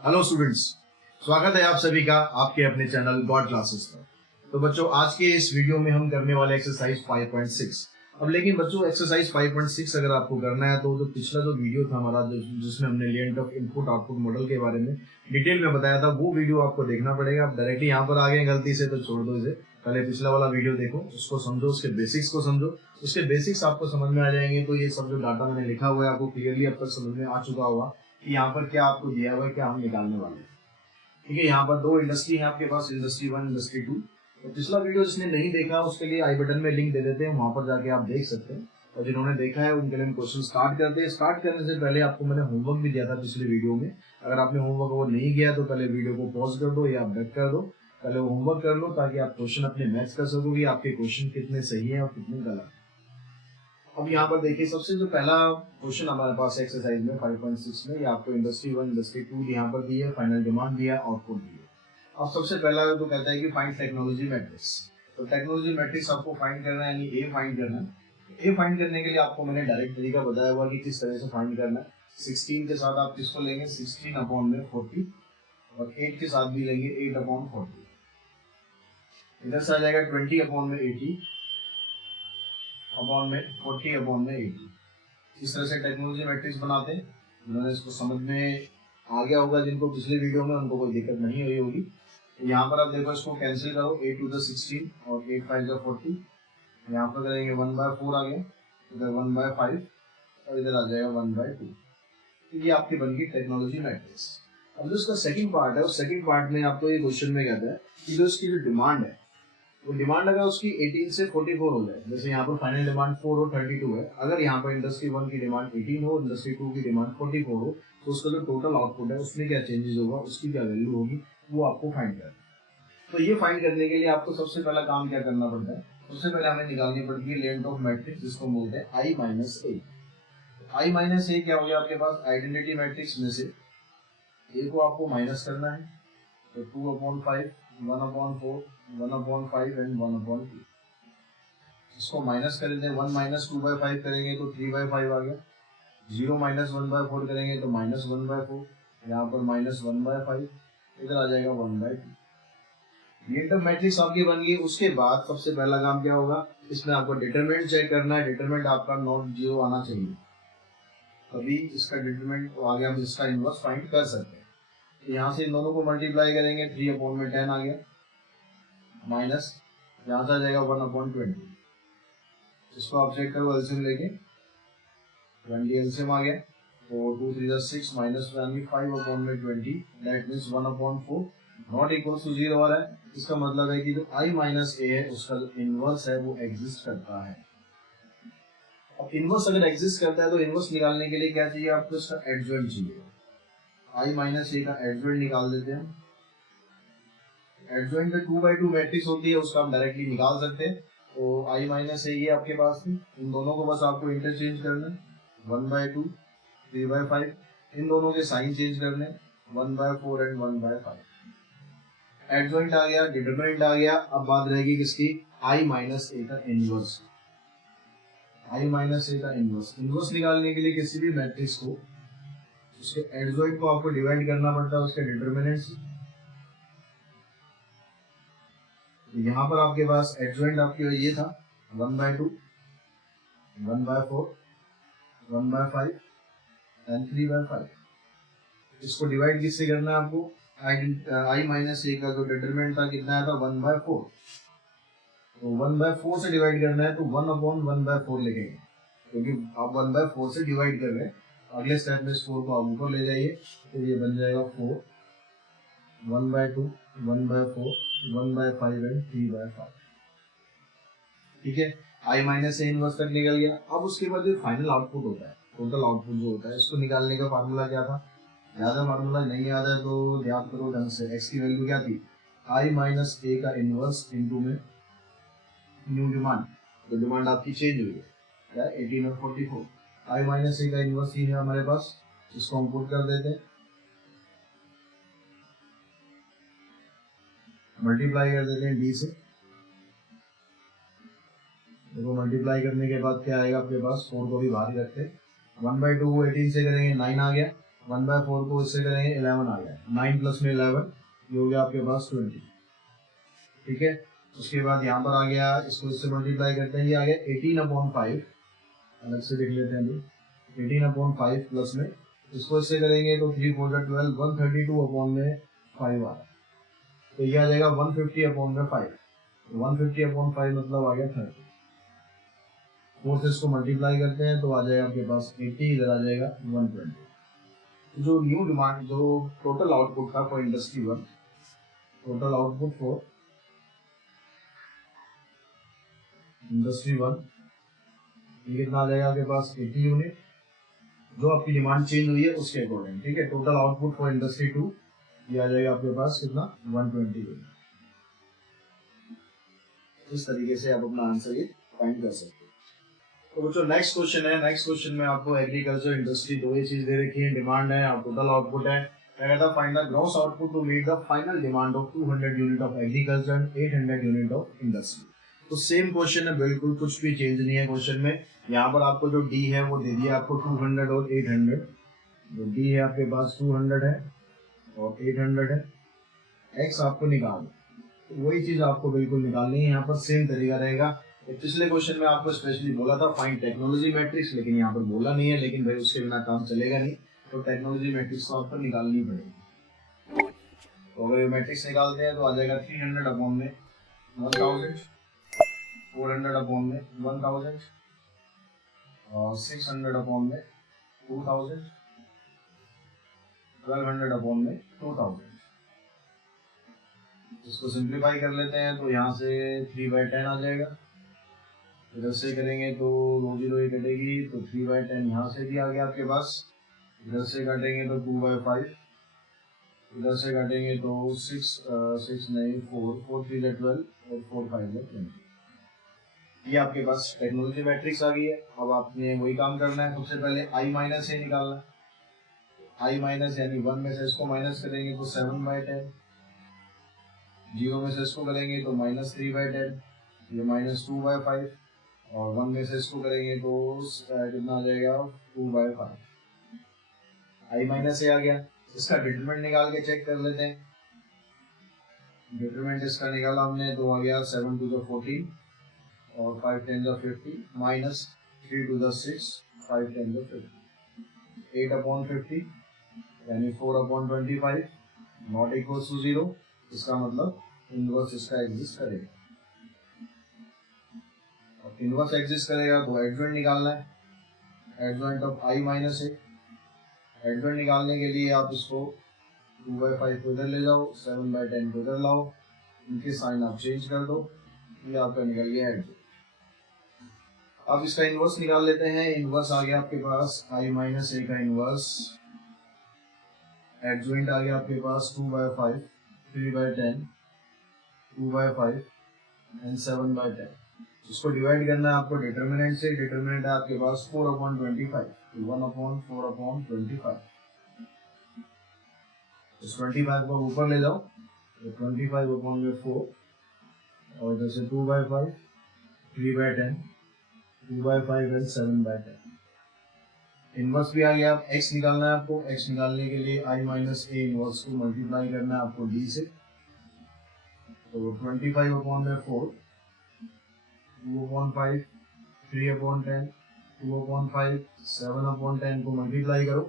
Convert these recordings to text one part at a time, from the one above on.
Hello students, स्वागत है आप सभी का आपके अपने चैनल गॉड क्लासेस पर। तो बच्चों, आज के इस वीडियो में हम करने वाले एक्सरसाइज 5.6। अब लेकिन बच्चों, एक्सरसाइज 5.6 अगर आपको करना है तो जो पिछला जो वीडियो था हमारा जिसमें हमने length of input output model के बारे में डिटेल में बताया था, वो वीडियो आपको देखना पड़ेगा। आप डायरेक्टली यहाँ पर आ गए गलती से तो छोड़ दो इसे, पहले पिछला वाला वीडियो देखो, उसको समझो, उसके बेसिक्स को समझो। उसके बेसिक्स आपको समझ में आ जाएंगे तो ये सब जो डाटा मैंने लिखा हुआ है आपको क्लियरली अब तक समझ में आ चुका होगा कि यहाँ पर क्या आपको दिया हुआ है, क्या हम निकालने वाले हैं। ठीक है, यहाँ पर दो इंडस्ट्री है आपके पास, इंडस्ट्री 1, इंडस्ट्री 2। तो पिछला वीडियो जिसने नहीं देखा उसके लिए आई बटन में लिंक दे देते हैं, वहां पर जाके आप देख सकते हैं। और जिन्होंने देखा है उनके लिए हम क्वेश्चन स्टार्ट करते हैं। स्टार्ट करने से पहले आपको मैंने होमवर्क भी दिया था पिछले वीडियो में। अगर आपने होमवर्क वो नहीं किया तो पहले वीडियो को पॉज कर दो या बैक कर दो, पहले वो होमवर्क कर लो ताकि आप क्वेश्चन अपने मैच कर सको कि आपके क्वेश्चन कितने सही है और कितने गलत। अब यहाँ पर देखिए, सबसे जो पहला क्वेश्चन हमारे पास एक्सरसाइज में 5.6 में, ये आपको इंडस्ट्री 1, इंडस्ट्री 2 यहाँ पर दी है, फाइनल डिमांड दिया, आउटपुट दी है। अब सबसे पहला तो कहता है कि फाइंड टेक्नोलॉजी मैट्रिक्स। तो टेक्नोलॉजी मैट्रिक्स आपको फाइंड करना है, यानी ए फाइंड करना है। ए फाइंड करने के लिए आपको मैंने डायरेक्ट तरीका बताया हुआ कि किस तरह से फाइंड करना है। 16 के साथ आप किसको लेंगे, 16/40, और 8 के साथ भी लेंगे 8/40। इधर से आ जाएगा 20/80 अपॉन में 40/80। इस तरह से टेक्नोलॉजी मैट्रिक्स बनाते हैं। उन्होंने इसको समझ में आ गया होगा, जिनको पिछले वीडियो में उनको कोई दिक्कत नहीं हुई होगी। यहाँ पर आप देखो, इसको कैंसिल करो, 8 to the 16 और 8 5 40। यहाँ पर करेंगे 1/4 आ गया, इधर 1/5 और इधर आ जाएगा 1/2। तो ये आपकी बन गई टेक्नोलॉजी मैट्रिक्स। अब जो इसका सेकंड पार्ट है, उस सेकंड पार्ट में आपको ये क्वेश्चन में कहता है कि जो इसकी जो डिमांड है, वो डिमांड अगर उसकी 18 से 44 हो जाए, जैसे यहाँ पर फाइनल डिमांड 4 और 32 है, अगर यहाँ पर इंडस्ट्री 1 की डिमांड 18 हो, इंडस्ट्री 2 की डिमांड 44 हो, तो उसका जो टोटल आउटपुट है उसमें क्या चेंजेस होगा, उसकी क्या वैल्यू होगी, वो आपको फाइंड करना है। तो ये फाइंड करने के लिए आपको सबसे पहला काम क्या करना पड़ता है, सबसे पहले हमें निकालनी पड़ती है लेंथ ऑफ मैट्रिक्स, जिसको बोलते हैं I minus A. I minus A क्या हो गया आपके पास, आइडेंटिटी मैट्रिक्स में से ए को आपको माइनस करना है। तो 2/5, 1/4, 1/5 एंड 1/2। इसको माइनस करेंगे, 1 माइनस 2/5 करेंगे तो 3/5 आ गया। 0 माइनस 1/4 करेंगे तो माइनस 1/4, यहाँ पर माइनस 1/5, इधर आ जाएगा 1/2। ये तो मैट्रिक्स आपकी बन गई। उसके बाद सबसे पहला काम क्या होगा, इसमें आपको डिटरमिनेंट चेक करना है। डिटरमिनेंट आपका नॉट 0 आना चाहिए, तभी इसका डिटरमिनेंट आगे हम इसका इनवर्स फाइंड कर सकते हैं। तो यहाँ से इन दोनों को मल्टीप्लाई करेंगे, 3/10 आ गया, माइनस यहाँ से आ जाएगा 1/20। इसको आप चेक करो एलसीएम लेके, 20 एलसीएम आ गया, तो 2 3 6 minus 5/20, that means 1/4 not equal to 0 आ रहा है। इसका मतलब है कि जो I माइनस ए है उसका जो इनवर्स है वो एग्जिस्ट करता है। अब इनवर्स अगर एग्जिस्ट करता है तो इनवर्स निकालने के लिए क्या चाहिए आपको, इसका एडजॉइंट चाहिए। I माइनस ए का एडजॉइंट निकाल देते हैं। एडजॉइंट में 2/2 मैट्रिक्स होती है, उसका हम डायरेक्टली निकाल सकते हैं। तो I माइनस ए ये आपके पास थी, इन दोनों को बस आपको इंटरचेंज करना है, 1/2, 3/5, इन दोनों के साइन चेंज करने, 1/4 एंड 1/5। एडजॉइंट आ गया, डिटरमिनेंट आ गया। अब बात रहेगी किसकी, I माइनस ए का इनवर्स। I माइनस ए का इनवर्स, इनवर्स निकालने के लिए किसी भी मैट्रिक्स को उसके एडजॉइंट को आपको डिवाइड करना पड़ता है उसके डिटरमिनेंट से। यहाँ पर आपके पास एडजॉइंट आपके ये था 1/2, 1/4, 1/5 एंड 3/5। इसको डिवाइड किससे करना है आपको, I माइनस ए का जो डिटरमिनेंट था कितना आया था, 1/4। तो 1/4 से डिवाइड करना है तो 1/1/4 लिखेंगे, क्योंकि आप 1/4 से डिवाइड कर रहे हैं। अगले स्टेप में इस 4 को आप ऊपर ले जाइए, तो ये बन जाएगा 4, 1/2, 1/4, 1/5 एंड 3/5। ठीक है, I माइनस ए इनवर्स तक निकल गया। अब उसके बाद जो फाइनल आउटपुट होता है, टोटल आउटपुट जो होता है, इसको निकालने का फार्मूला क्या था, ज्यादा फार्मूला नहीं याद है तो याद करो ढंग से। एक्स की वैल्यू क्या थी, I माइनस ए का इनवर्स इनटू में न्यू डिमांड, तो डिमांड आपकी चेंज हुई है क्या, 18 और 44। I माइनस ए का इनवर्स ही है हमारे पास, इसको हम पुट कर देते हैं, मल्टीप्लाई कर देते हैं d से। देखो मल्टीप्लाई करने के बाद क्या आएगा आपके पास, 4 को भी बाहर ही रखते हैं, 1/2 18 से करेंगे 9 आ गया, 1/4 को इससे करेंगे 11 आ गया, 9 प्लस में 11 ये हो गया आपके पास 20। ठीक है, उसके बाद यहाँ पर आ गया, इसको इससे मल्टीप्लाई करते हैं, ये आ गया 18/5, अलग से लिख लेते हैं अभी, 18/5 प्लस में इसको इससे करेंगे तो 3 4 12, 132/5 आ रहा है, तो ये आ जाएगा 150/5, 150/5 मतलब आ गया 30। 4 से इसको मल्टीप्लाई करते हैं तो आ जाएगा आपके पास 80, इधर आ जाएगा 120। जो न्यू डिमांड, जो टोटल आउटपुट था for industry 1, total output for industry 1 ये कितना आ जाएगा आपके पास 80 यूनिट, जो आपकी डिमांड चेंज हुई है उसके अकॉर्डिंग। ठीक है, टोटल आउटपुट फॉर इंडस्ट्री 2 ये आ जाएगा आपके पास कितना 120 यूनिट। इस तरीके से आप अपना आंसर ये फाइंड कर सकते हैं। तो बच्चों नेक्स्ट क्वेश्चन है, नेक्स्ट क्वेश्चन में आपको एग्रीकल्चर इंडस्ट्री दो ही चीज दे रखी है, डिमांड है और टोटल आउटपुट है। क्या कहता है, find the gross output to meet the final demand of 200 unit of agriculture and 800 unit of industry. तो सेम क्वेश्चन है, बिल्कुल कुछ भी चेंज नहीं है क्वेश्चन में। यहाँ पर आपको जो डी है वो दे दिया आपको 200 और 800, जो डी है आपके पास 200 है और 800 है, एक्स आपको निकालना, तो वही चीज आपको बिल्कुल निकालनी है। यहाँ पर सेम तरीका रहेगा। पिछले क्वेश्चन में आपको स्पेशली बोला था फाइंड टेक्नोलॉजी मैट्रिक्स, लेकिन यहाँ पर बोला नहीं है, लेकिन भाई उसके बिना काम चलेगा नहीं, तो टेक्नोलॉजी मैट्रिक्स तो आपको निकालनी पड़ेगी। तो अगर ये मैट्रिक्स निकालते हैं तो आ जाएगा 300/1000, 400/1000 और 600/2000, 1200/2000। इसको सिंप्लीफाई कर लेते हैं तो यहाँ से 3/10 आ जाएगा, इधर से करेंगे तो रो जीरो ही कटेगी, तो 3/10 यहाँ से भी आ गया आपके पास, इधर से काटेंगे तो 2/5, इधर से काटेंगे तो 6 नहीं 4 3 12 और 4 5 20। ये आपके पास टेक्नोलॉजी मैट्रिक्स आ गई है। अब आपने वही काम करना है, सबसे पहले i माइनस ए निकालना है, i माइनस यानी 1 में से इसको माइनस करेंगे तो 7/10, 0 में से इसको करेंगे तो -3/10, ये -2/5 और 1 में से इसको करेंगे तो कितना आ जाएगा 2/5। i माइनस ए आ गया, इसका डिटरमिनेंट निकाल के चेक कर लेते हैं। डिटरमिनेंट इसका निकाला हमने तो आ गया 7 to the 14 और 5 10 the 50 minus 3 to the 6 5 10 the 50, 8/50 यानी 4/25 नॉट इक्वल टू 0, इसका मतलब इनवर्स इसका एग्जिस्ट करेगा। इनवर्स एग्जिस्ट करेगा तो एडजॉइंट निकालना है, adjoint of i minus A. Adjoint निकालने के लिए आप इसको 2/5 को इधर ले जाओ, 7/10 को इधर लाओ, इनके साइन आप चेंज कर दो, ये आपका निकल गया एडजॉइंट। अब इसका इनवर्स निकाल लेते हैं। इनवर्स आ गया आपके पास i माइनस ए का इनवर्स, एडजॉइंट आ गया आपके पास 2/5, 3/10, 2/5 एंड 7/10। इसको डिवाइड करना है आपको डिटरमिनेंट से। डिटरमिनेंट है आपके पास 4/25, 1/4/25। इस 25 को ऊपर ले जाओ तो 25/4 और इधर से 2/5, 3/10, 2/5 एंड 7/10। इनवर्स भी आ गया। x निकालना है आपको, x निकालने के लिए i माइनस ए इनवर्स को मल्टीप्लाई करना है आपको d से, तो 25/4, 2/5, 3/10, 2/5, 7/10 को मल्टीप्लाई करो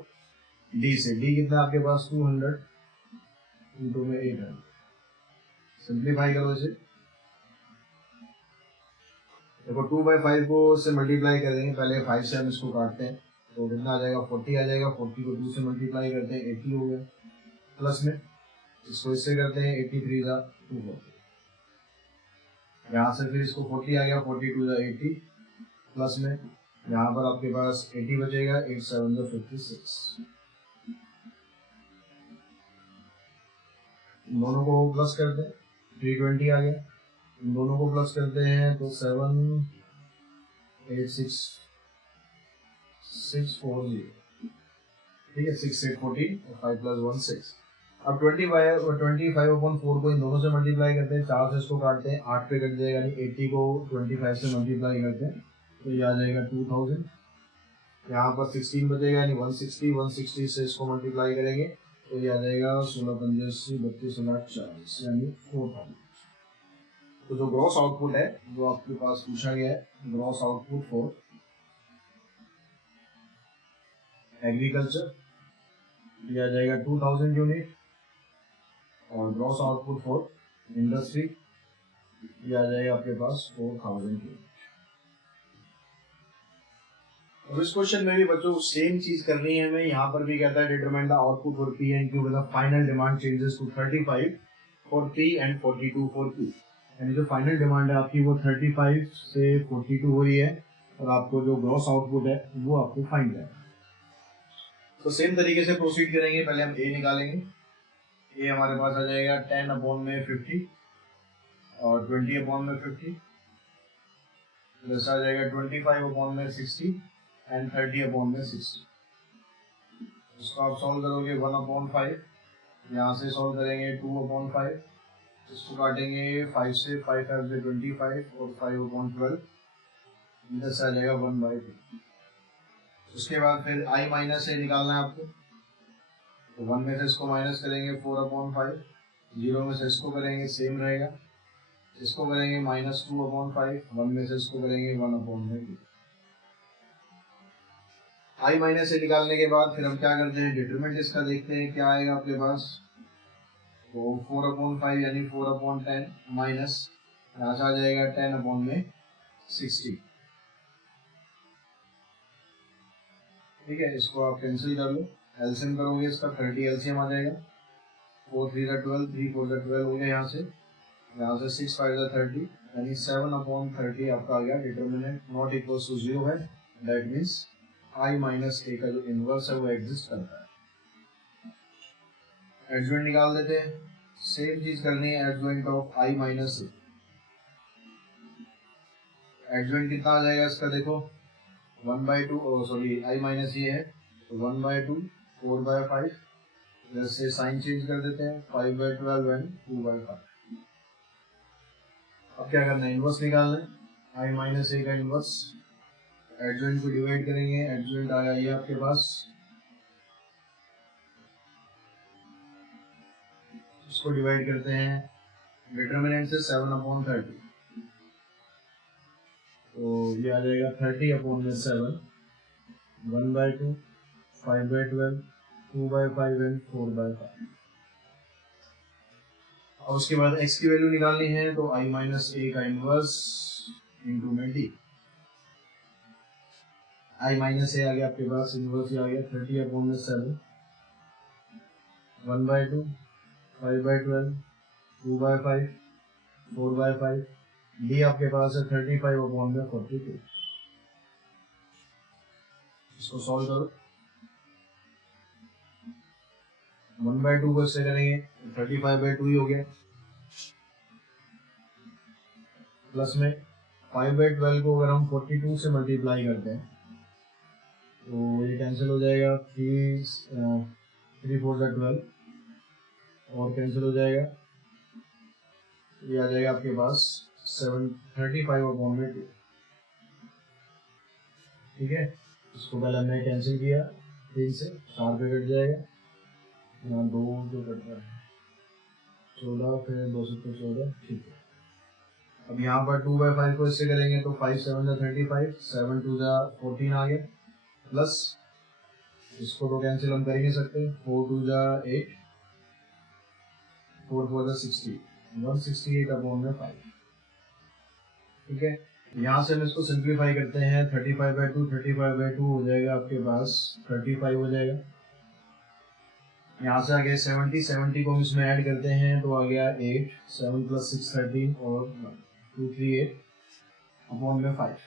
d से। d कितना आपके पास 200, 2 में 800, सिंप्लीफाई करो इसे। देखो 2/5 को से मल्टीप्लाई कर देंगे, पहले 5 से हम इसको काटते हैं तो कितना आ जाएगा 40 आ जाएगा, 40 को 2 से मल्टीप्लाई करते हैं 80 हो गया, प्लस में इसको इससे करते हैं 83 जा 240, यहाँ से फिर इसको 40 आ गया, 42 जा 80, प्लस में यहाँ पर आपके पास 80 बचेगा, 8 7 जा 56। इन दोनों को प्लस करते हैं, 320 आ गया, इन दोनों को प्लस करते हैं तो 7 8 6 6 4 0, ठीक है, 6 8 14 और 5 + 1 6। अब 25/4 को इन दोनों से मल्टीप्लाई करते हैं, 4 से इसको काटते हैं, 8 पे कट जाएगा, यानी 80 को 25 से मल्टीप्लाई करते हैं तो ये आ जाएगा 2000, यहाँ पर 16 बचेगा यानी 160 से इसको मल्टीप्लाई करेंगे तो ये आ जाएगा 16 पंजे 80 32 8 40 यानी 4000। तो जो ग्रॉस आउटपुट है जो आपके पास पूछा गया है ग्रॉस आउटपुट फॉर एग्रीकल्चर ये आ जाएगा 2000 यूनिट और ग्रॉस आउटपुट फॉर इंडस्ट्री ये आ जाएगा आपके पास 4000 यूनिट। अब इस क्वेश्चन में भी बच्चों सेम चीज करनी है हमें। यहाँ पर भी कहता है determine the output for P and Q with the final demand changes to 35 for P and 42 for Q। यानी जो फाइनल डिमांड है आपकी वो 35 से 42 हो रही है और आपको जो ग्रॉस आउटपुट है वो आपको फाइंड करना है। तो सेम तरीके से प्रोसीड करेंगे। पहले हम A निकालेंगे। A हमारे पास आ जाएगा 10/50 और 20/50 प्लस आ जाएगा 25/60 एंड 30/60। इसको आप सॉल्व करोगे 1/5, यहाँ से सॉल्व करेंगे 2/5, इसको काटेंगे 5 से 5 5 से 25 और 5/12 इधर से आ जाएगा 1/2। उसके बाद फिर I माइनस A निकालना है आपको। तो 1 में से इसको माइनस करेंगे 4/5, 0 में से इसको करेंगे सेम रहेगा, इसको करेंगे -2/5, 1 में से इसको करेंगे 1/2। I माइनस ए निकालने के बाद फिर हम क्या करते हैं डिटरमिनेंट इसका देखते हैं क्या आएगा आपके पास। तो 4/5 यानी 4/10 माइनस यहाँ से आ जाएगा 10/60। ठीक है, इसको आप कैंसिल कर लो, एलसीएम करोगे इसका 30 एलसीएम आ जाएगा। 4 3 12, 3 4 12 हो गया यहाँ से 6 5 30 यानी 7/30 आपका आ गया। डिटरमिनेंट नॉट इक्वल टू 0 है, दैट मीन्स I माइनस ए का जो इनवर्स है वो एग्जिस्ट करता है। एडजॉइंट निकाल देते हैं। सेम चीज करनी है adjoint of I minus A. Adjoint कितना आ जाएगा इसका देखो 1/2 सॉरी I माइनस ये है तो 1/2 4/5 जैसे साइन चेंज कर देते हैं 5/12 एंड 2/5। अब क्या करना है इनवर्स निकालना है I माइनस ए का इनवर्स। एडजॉइंट को डिवाइड करेंगे, एडजॉइंट आया ये आपके पास, इसको डिवाइड करते हैं डिटरमिनेंट से 7/30 तो ये आ जाएगा 30/7 1/2 5/12 2/5 एंड 4/5। और उसके बाद x की वैल्यू निकालनी है तो I माइनस ए का इनवर्स इंटू में d। I माइनस ए आ गया आपके पास, इनवर्स आ गया 30/7 1/2 5/12 2/5 4/5 d आपके पास है 35/42। इसको सॉल्व करो 1/2 को इससे करेंगे 35/2 ही हो गया, प्लस में 5/12 को अगर हम 42 से मल्टीप्लाई करते हैं तो ये कैंसिल हो जाएगा 3 4 12 और कैंसिल हो जाएगा, ये आ जाएगा आपके पास 35/2। ठीक है, इसको पहले हमने कैंसिल किया 3 से 4 पे कट जाएगा, यहाँ 2 जो कट रहा है 14 फिर 2 से 14। ठीक है, अब यहाँ पर 2/5 को इससे करेंगे तो 5 7 35 7 2 14 आ गया, प्लस इसको तो कैंसिल हम कर ही नहीं सकते 4 2 8 4 4 60 168/5। ठीक है, यहाँ से हम इसको सिंप्लीफाई करते हैं 35/2 हो जाएगा आपके पास 35 हो जाएगा। यहाँ से आ गया 70 को हम इसमें ऐड करते हैं तो आ गया 8 7 + 6 13 और 238/5।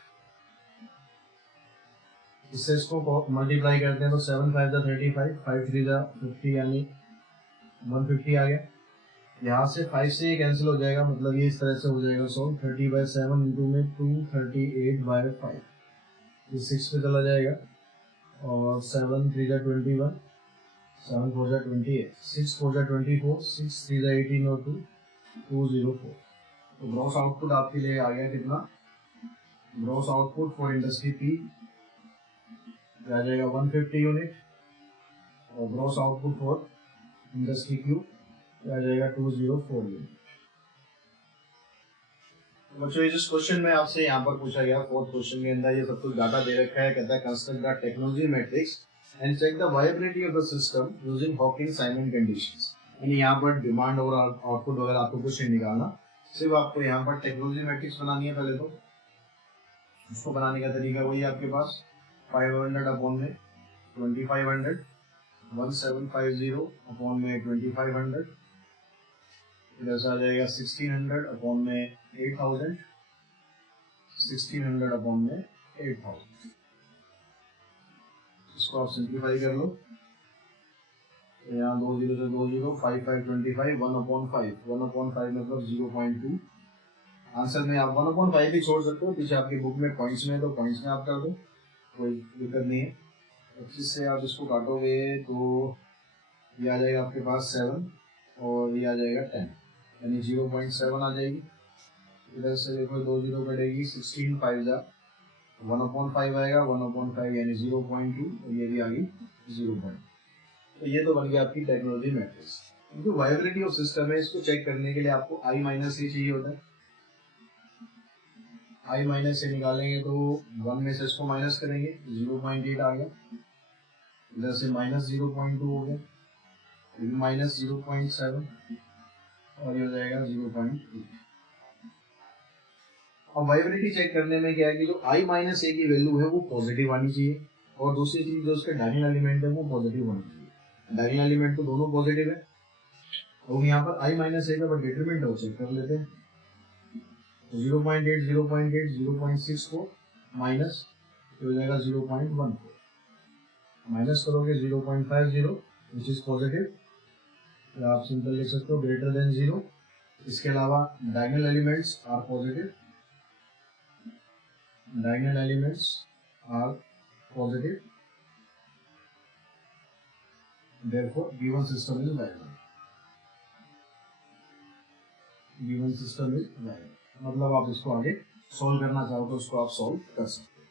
इससे इसको मल्टीप्लाई करते हैं तो 7 5 35 5 3 50 यानी 150 आ गया। यहाँ से 5 से ये कैंसिल हो जाएगा, मतलब ये इस तरह से हो जाएगा सॉल्व 30/7 इंटू में 238/5 ये 6 पे चला जाएगा और 7 3 21 7 4 28 6 4 24 6 3 18 और 204। तो ग्रॉस आउटपुट आपके लिए आ गया कितना, gross output for industry P आ जाएगा 150 यूनिट और gross output for industry Q आ जाएगा 204 यूनिट। बच्चों जिस क्वेश्चन में आपसे यहाँ पर पूछा गया, फोर्थ क्वेश्चन के अंदर ये सब कुछ डाटा दे रखा है, कहता है construct the technology matrix and check the viability of the system using Hawking Simon conditions. यानी यहाँ पर डिमांड और आउटपुट वगैरह आपको कुछ नहीं निकालना, सिर्फ आपको यहाँ पर टेक्नोलॉजी मैट्रिक्स बनानी है। पहले तो उसको बनाने का तरीका वही है आपके पास 500 अपॉन में 2500, 1750 अपॉन में 2500, इधर से आ जाएगा 1600 अपॉन में 8000, 1600 अपॉन में 8000। इसको आप सिंप्लीफाई कर लो, तो यहाँ 2 0 से 2 0, 5 5 25, 1/5, 1/5 मतलब 0.2। आंसर में आप 1/5 भी छोड़ सकते हो, पीछे आपकी बुक में पॉइंट्स में, तो पॉइंट्स में आप कर दो, कोई दिक्कत नहीं है। 25 से आप इसको काटोगे तो ये आ जाएगा आपके पास 7 और ये आ जाएगा 10, यानी 0.7 आ जाएगी। इधर से देखो 2 0 कटेगी, 16 5 जा 1/5 आएगा, 1/5 यानी 0.2 और ये भी आ गई 0.2। तो ये तो बन गया आपकी टेक्नोलॉजी मैट्रिक्स। जो वायबिलिटी ऑफ सिस्टम है, इसको चेक करने के लिए आपको i माइनस ए चाहिए होता है। i माइनस ए निकालेंगे तो 1 में से इसको माइनस करेंगे, 0.8 आ गया, इधर से माइनस 0.2 हो गया, माइनस 0.7 और ये हो जाएगा 0.8। अब वायबिलिटी चेक करने में क्या है कि जो i माइनस ए की वैल्यू है वो पॉजिटिव आनी चाहिए, और दूसरी चीज जो उसके डायगोनल एलिमेंट है वो पॉजिटिव होनी चाहिए। डायगोनल एलिमेंट तो दोनों पॉजिटिव है, और यहाँ पर i माइनस ए का डिटरमिनेंट है वो चेक कर लेते हैं। 0.8 0.8 0.6 को माइनस हो जाएगा 0.1, माइनस करोगे 0.50 विच इज पॉजिटिव, तो आप सिंपल लिख सकते हो ग्रेटर देन 0। इसके अलावा diagonal elements are positive, diagonal elements are positive, therefore given system is viable, given system is viable। मतलब आप इसको आगे सॉल्व करना चाहो तो उसको आप सॉल्व कर सकते हो।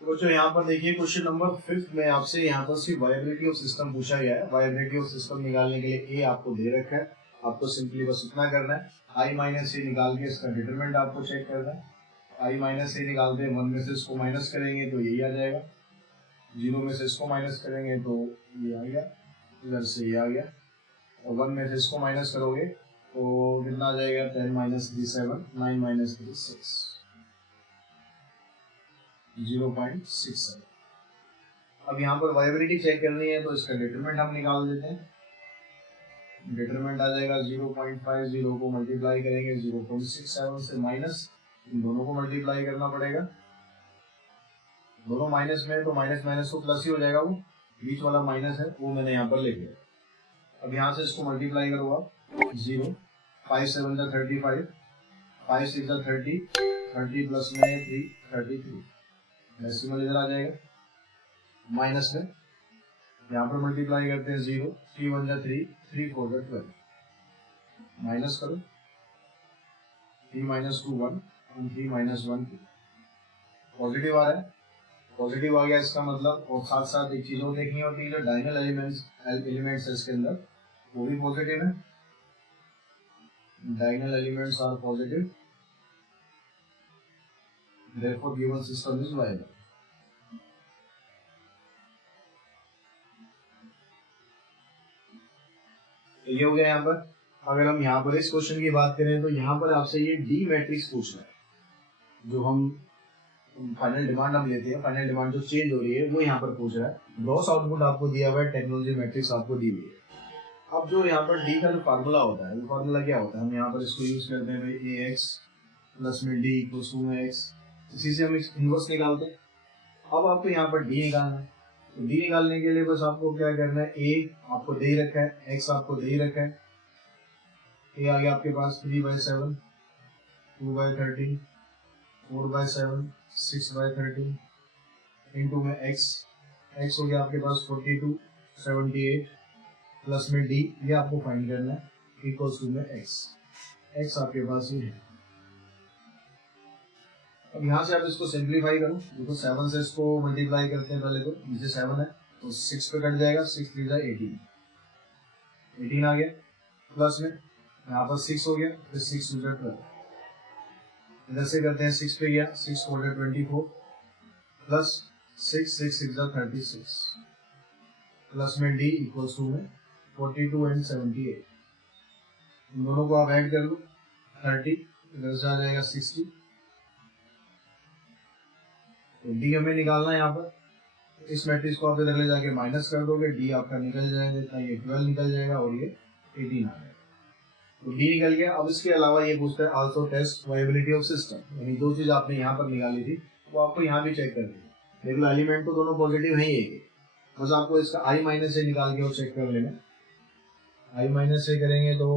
तो बच्चों यहाँ पर देखिए क्वेश्चन नंबर 5 में आपसे यहाँ पर सिर्फ वायबिलिटी ऑफ सिस्टम पूछा गया है। वायबिलिटी ऑफ सिस्टम निकालने के लिए ए आपको दे रखा है, आपको सिंपली बस इतना करना है, i माइनस ए निकाल के इसका डिटरमिनेंट आपको चेक करना है। i माइनस ए निकालते हैं, 1 में से इसको माइनस करेंगे तो यही आ जाएगा, 0 में से इसको माइनस करेंगे तो ये आ गया, इधर से ये आ गया, और 1 में से इसको माइनस करोगे तो कितना आ जाएगा, 10 माइनस 3 7, 9 माइनस 3 6, 0.67। अब यहाँ पर वायबिलिटी चेक करनी है तो इसका डिटरमिनेंट हम निकाल देते हैं। डिटरमिनेंट आ जाएगा 0.50 को मल्टीप्लाई करेंगे 0.67 से, माइनस इन दोनों को मल्टीप्लाई करना पड़ेगा, दोनों माइनस में है तो माइनस माइनस तो प्लस ही हो जाएगा, वो बीच वाला माइनस है वो मैंने यहाँ पर लिख दिया। अब यहाँ से इसको मल्टीप्लाई करो आप, 0 5 7 जा 35, 5 6 जा 30, 30 प्लस में 3 33, डेसिमल इधर आ जाएगा, माइनस में यहाँ पर मल्टीप्लाई करते हैं 0 3 1 जा 3, 3 4 जा 12, माइनस करो 3 माइनस 2 1 और 3 माइनस 1 2, पॉजिटिव आ रहा है, पॉजिटिव आ गया इसका मतलब। और साथ साथ एक चीज और देखनी होती है, जो डायगोनल एलिमेंट्स है इसके अंदर वो भी पॉजिटिव है, diagonal elements are positive, therefore given system is viable। तो ये हो गया यहाँ पर। अगर हम यहाँ पर इस क्वेश्चन की बात करें तो यहाँ पर आपसे ये डी मैट्रिक्स पूछ रहा है, जो हम फाइनल डिमांड हम लेते हैं, फाइनल डिमांड जो चेंज हो रही है वो यहाँ पर पूछ रहा है। ग्रॉस आउटपुट आपको दिया हुआ है, टेक्नोलॉजी मैट्रिक्स आपको दी हुई है। अब जो यहाँ पर डी का जो फार्मूला होता है, वो फार्मूला क्या होता है, हम यहाँ पर इसको यूज करते हैं भाई ए एक्स प्लस में डी इक्वल्स टू में एक्स, इसी से हम इनवर्स निकालते हैं। अब आपको यहाँ पर डी निकालना है, तो डी निकालने के लिए बस आपको क्या करना है, ए आपको दे ही रखा है, एक्स आपको दे ही रखा है, ए आ गया आपके पास 3/7, 2/13, 4/7, 6/13 इंटू में एक्स, एक्स हो गया आपके पास 42 78 प्लस में डी, ये आपको फाइंड करना है इक्वल्स टू में एक्स, एक्स आपके पास ये है। अब यहाँ से आप इसको सिंप्लीफाई करो, देखो 7 से इसको मल्टीप्लाई करते हैं पहले, तो नीचे 7 है तो 6 पे कट जाएगा, 6 3 18, 18 आ गया, प्लस में यहाँ पर 6 हो गया, फिर 6 2 12, इधर से करते हैं 6 पे गया, 6 4 24, प्लस 6 6 6 36, प्लस में d इक्वल्स टू में 42 एंड 78, इन दोनों को आप ऐड कर लो, 30 इधर से आ जाएगा 60, तो d हमें निकालना है यहाँ पर, इस मैट्रिक्स को आप इधर ले जाके माइनस कर दोगे, d आपका निकल जाएगा, इतना ये 12 निकल जाएगा और ये 18 आ जाएगा, तो d निकल गया। अब इसके अलावा ये पूछता है also test viability of system, यानी दो चीज आपने यहाँ पर निकाली थी वो आपको यहाँ भी चेक करनी है, देख लो एलिमेंट तो दोनों पॉजिटिव है ही, बस आपको इसका i माइनस से निकाल के और चेक कर लेना, i माइनस से करेंगे तो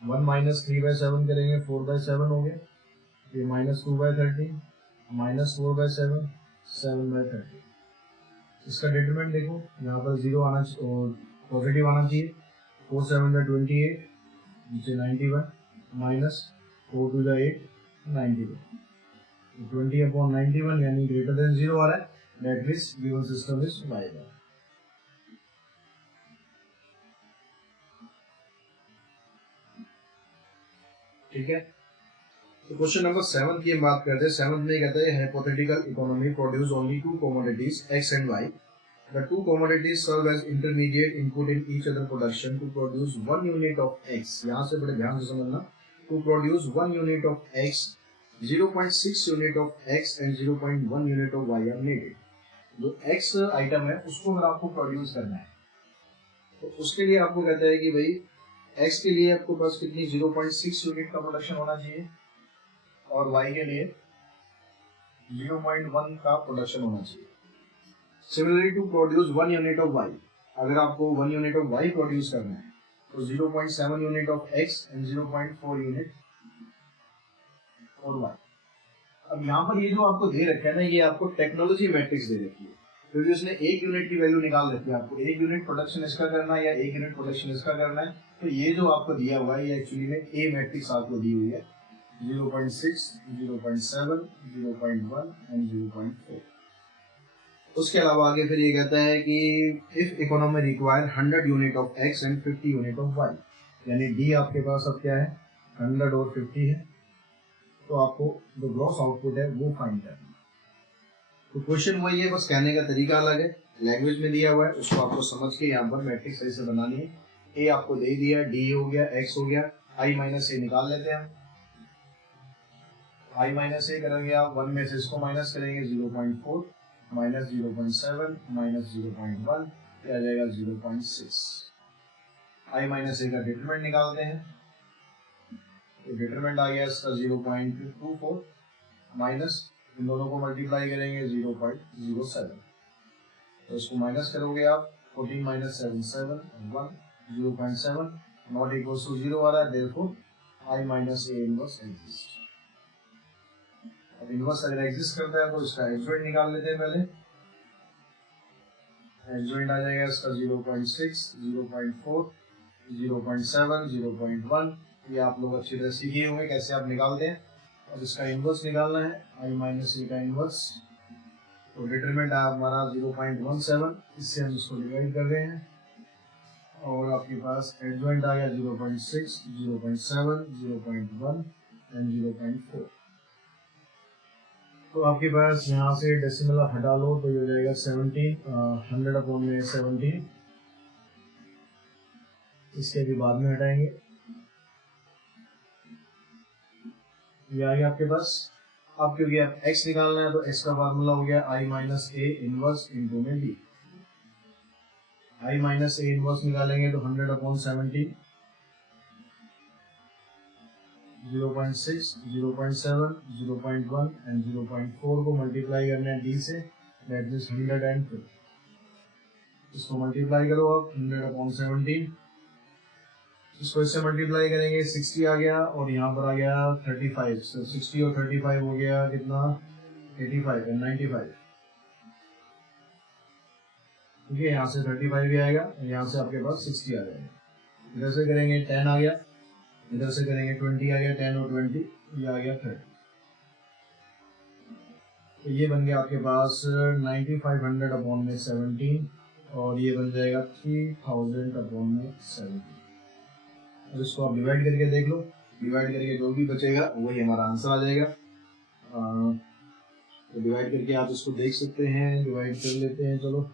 1 माइनस 3/7 करेंगे 4/7 हो गया, फिर माइनस 2/13 माइनस 4/7 7/13, इसका डिटरमिनेंट देखो यहाँ पर 0 आना पॉजिटिव आना चाहिए, 4 7 28 नीचे 91 माइनस 4 2 8 91, 20/91 यानी ग्रेटर देन 0 आ रहा है, that means given system is viable. ठीक है, तो क्वेश्चन नंबर 7 की हम बात करते हैं। 7 में कहता है hypothetical economy produce only to commodities x and y, the two commodities serve as intermediate input in each other production to produce 1 unit of x, यहाँ से बड़े ध्यान से समझना, to produce 1 unit of x, 0.6 unit of x and 0.1 unit of y are needed। जो x item है उसको अगर आपको प्रोड्यूस करना है तो उसके लिए आपको कहता है कि भाई x के लिए आपको पास कितनी 0.6 यूनिट का प्रोडक्शन होना चाहिए और y के लिए 0.1 का प्रोडक्शन होना चाहिए। Similarly to produce 1 unit of y, अगर आपको 1 यूनिट ऑफ y प्रोड्यूस करना है तो 0.7 unit of x and 0.4 unit और y। अब यहाँ पर ये जो आपको दे रखा है ना, ये आपको टेक्नोलॉजी मैट्रिक्स दे रखी है, क्योंकि उसने 1 यूनिट की वैल्यू निकाल रखी है, आपको 1 यूनिट प्रोडक्शन इसका करना है या 1 यूनिट प्रोडक्शन इसका करना है, तो ये जो आपको दिया हुआ है ये एक्चुअली में ए मैट्रिक्स आपको दी हुई है, 0.6 0.7 0.1 एंड 0.4। उसके अलावा आगे फिर ये कहता है कि if economy require 100 unit of x and 50 unit of y, यानी डी आपके पास अब क्या है 100 और 50 है, तो आपको जो ग्रॉस आउटपुट है वो फाइंड करना। तो क्वेश्चन वही है, बस कहने का तरीका अलग है, लैंग्वेज में दिया हुआ है, उसको आपको समझ के यहाँ पर मैट्रिक्स सही से बनानी है। ए आपको दे दिया, डी हो गया, एक्स हो गया, आई माइनस ए निकाल लेते हैं हम। आई माइनस ए करेंगे आप, 1 में से इसको माइनस करेंगे 0.4 माइनस 0.7 माइनस 0.1 आ जाएगा 0.6। आई माइनस ए का डिटरमिनेंट निकालते हैं, तो डिटरमिनेंट आ गया इसका 0.24 माइनस इन दोनों को मल्टीप्लाई करेंगे 0.07, तो इसको माइनस करोगे आप 14 माइनस 7 7 1 0.7 नॉट इक्वल टू 0 आ रहा है, therefore I minus A inverse exist. अब इनवर्स अगर एग्जिस्ट करता है तो इसका एडजॉइंट निकाल लेते हैं पहले, एडजॉइंट आ जाएगा इसका 0.6 0.4 0.7 0.1, ये आप लोग अच्छी तरह सीखे होंगे कैसे आप निकालते हैं। और इसका इनवर्स निकालना है, आई माइनस ए का इनवर्स, तो डिटरमिनेंट है हमारा 0.17, इससे हम इसको डिवाइड कर रहे हैं और आपके पास एडजॉइंट आ गया 0.6 0.7 0.1 एंड 0.4। तो आपके पास यहाँ से डेसिमल हटा लो तो ये हो जाएगा 17, 100 अपॉन में 17, इसके भी बाद में हटाएंगे, ये आ गया आपके पास। अब क्योंकि आप x निकालना है तो x का फार्मूला हो गया i minus A inverse into में d, i minus A inverse निकालेंगे तो 100 अपॉन 17, 0.6 0.7 0.1 एंड 0.4 को मल्टीप्लाई करना है d से, दैट इज 102, इसको मल्टीप्लाई करो अब 100 अपॉन 17, इसको इससे मल्टीप्लाई करेंगे 60 आ गया और यहाँ पर आ गया 35, so 60 और 35 हो गया कितना 85 एंड 95, ठीक है, यहाँ से 35 भी आएगा और यहाँ से आपके पास 60 आ जाएगा, इधर से करेंगे 10 आ गया, इधर से करेंगे 20 आ गया, 10 और 20 ये आ गया 30। तो ये बन गया आपके पास 9500 अपॉन में 17 और ये बन जाएगा 3000 अपॉन में 17। अब इसको आप डिवाइड करके देख लो, डिवाइड करके जो भी बचेगा वही हमारा आंसर आ जाएगा। तो डिवाइड करके आप इसको देख सकते हैं, डिवाइड कर लेते हैं। चलो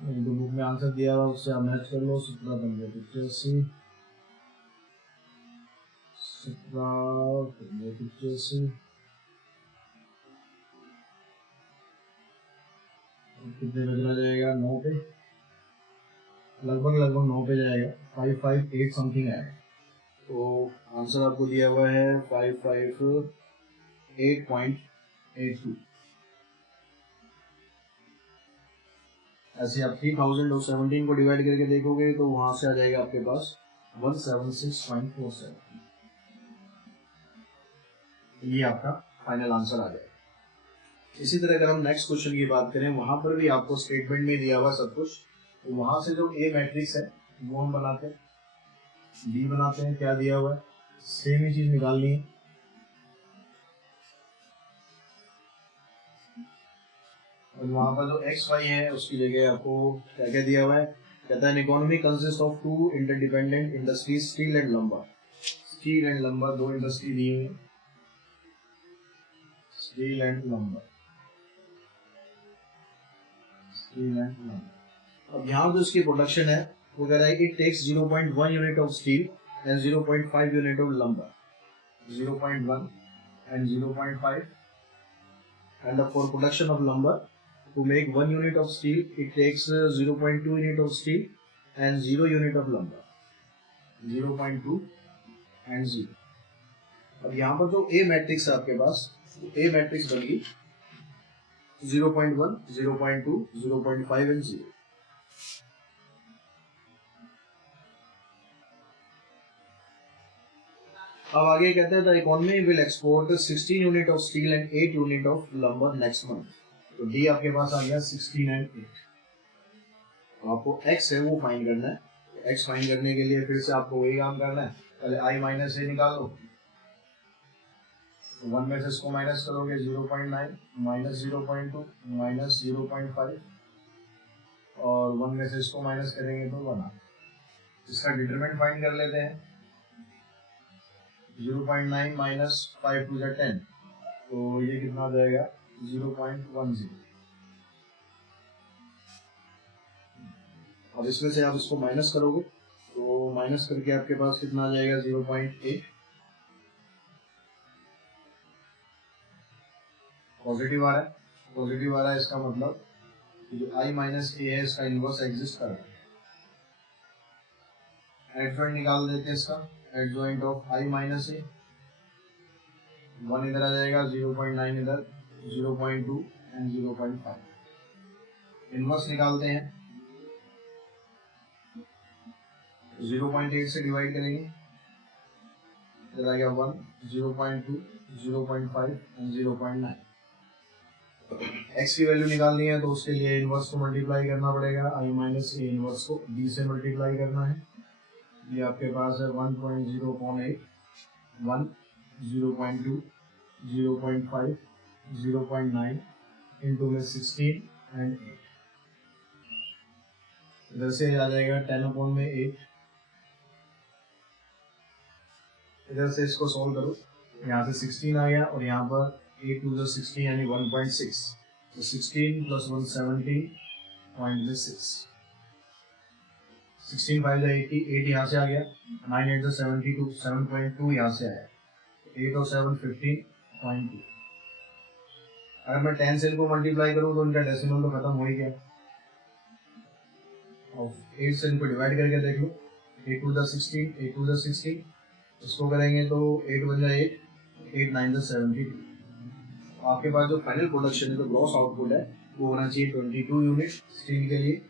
जो बुक में आंसर दिया हुआ उससे आप मैच कर लो। 17 कितने पे चला जाएगा? 9 पे, लगभग 9 पे जाएगा। 558 समथिंग आएगा। तो आंसर आपको दिया हुआ है 558.82। ऐसे आप 3000 और 17 को डिवाइड करके देखोगे तो वहां से आ जाएगा आपके पास 176.47। ये आपका फाइनल आंसर आ जाएगा। इसी तरह अगर हम नेक्स्ट क्वेश्चन की बात करें, वहां पर भी आपको स्टेटमेंट में दिया हुआ सब कुछ। तो वहां से जो ए मैट्रिक्स है वो हम बनाते हैं, बी बनाते हैं। क्या दिया हुआ है? सेम ही चीज निकालनी है। और वहां पर जो एक्स वाई है उसकी जगह आपको क्या क्या दिया हुआ है? कहता है economy consist of 2 interdependent industries, steel and lumber. Steel and lumber, 2 industry दी हुई है, steel and lumber, steel and lumber. अब यहाँ जो इसकी प्रोडक्शन है वो कह रहा है it takes 0.1 unit of steel and 0.5 unit of lumber. 0.1 and 0.5, and for production of lumber, to make 1 unit of steel it takes 0.2 unit of steel and 0 unit of lumber। 0.2 and 0। अब यहाँ पर जो A matrix है आपके पास, A matrix बनेगी 0.1, 0.2, 0.5 and 0। अब आगे कहते हैं the economy will export 16 unit of steel and 8 unit of lumbar next month. तो डी आपके पास आ गया 16 एंड 8। तो आपको एक्स है वो फाइंड करना है। एक्स फाइंड करने के लिए फिर से आपको वही काम करना है। पहले आई माइनस ए निकाल लो। 1 में से इसको माइनस करोगे 0.9 माइनस 0.2 माइनस 0.5 और 1 में से इसको माइनस करेंगे तो 1। इसका डिटरमिनेंट फाइंड कर लेते हैं। 0.9 माइनस 5 to 10, तो ये कितना आ जाएगा? 0.10। अब इसमें से आप इसको माइनस करोगे तो माइनस करके आपके पास कितना आ जाएगा? 0.8। पॉजिटिव आ रहा है, पॉजिटिव आ रहा है, इसका मतलब जो आई माइनस ए है इसका इनवर्स एग्जिस्ट कर रहा है। एडजॉइंट निकाल देते हैं इसका। एडजॉइंट ऑफ आई माइनस ए, 1 इधर आ जाएगा, 0.9 इधर, 0.2 एंड 0.5। इनवर्स निकालते हैं। 0.8 से डिवाइड करेंगे, इधर आ गया 1, 0.2, 0.5 एंड 0.9। एक्स की वैल्यू निकालनी है तो उसके लिए इनवर्स को मल्टीप्लाई करना पड़ेगा। आई माइनस ए इनवर्स को डी से मल्टीप्लाई करना है। ये आपके पास है 1.0/8, 1, 0.2, 0.5, 0.9 इंटू में 16 एंड 8। इधर से आ जाएगा 10/8। इधर से इसको सॉल्व करो, यहाँ से 16 आ गया और यहाँ पर 8 to 16 यानी 1.6, तो 16 + 1 17.6। 16 5 80, 8 यहाँ से आ गया, 9 8 72, 7.2 यहाँ से आया, 8 और 7 15.2। अगर मैं 10 से इनको मल्टीप्लाई करूँ तो इनका डेसिमल तो खत्म हो ही गया। और 8 से इनको डिवाइड करके देख लो, 8 to 16, 8 to 16, इसको करेंगे तो 8 1 8, 8 9 72। आपके पास जो फाइनल प्रोडक्शन है, जो ग्रॉस आउटपुट है, वो होना चाहिए 22 यूनिट स्टील के लिए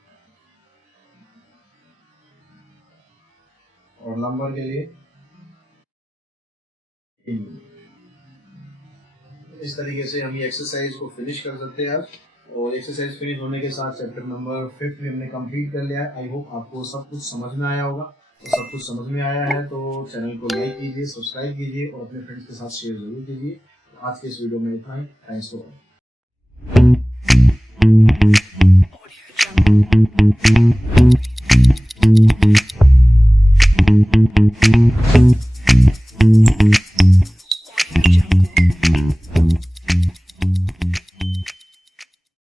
और लंबर के लिए 3 यूनिट। इस तरीके से हम ये एक्सरसाइज को फिनिश कर सकते हैं। और एक्सरसाइज फिनिश होने के साथ चैप्टर नंबर 5 भी हमने कंप्लीट कर लिया है। आई होप आपको सब कुछ समझ में आया होगा। तो सब कुछ समझ में आया है तो चैनल को लाइक कीजिए, सब्सक्राइब कीजिए और अपने फ्रेंड्स के साथ शेयर जरूर कीजिए। आज के इस वीडियो में इतना ही। Thanks for watching. Audio Jungle.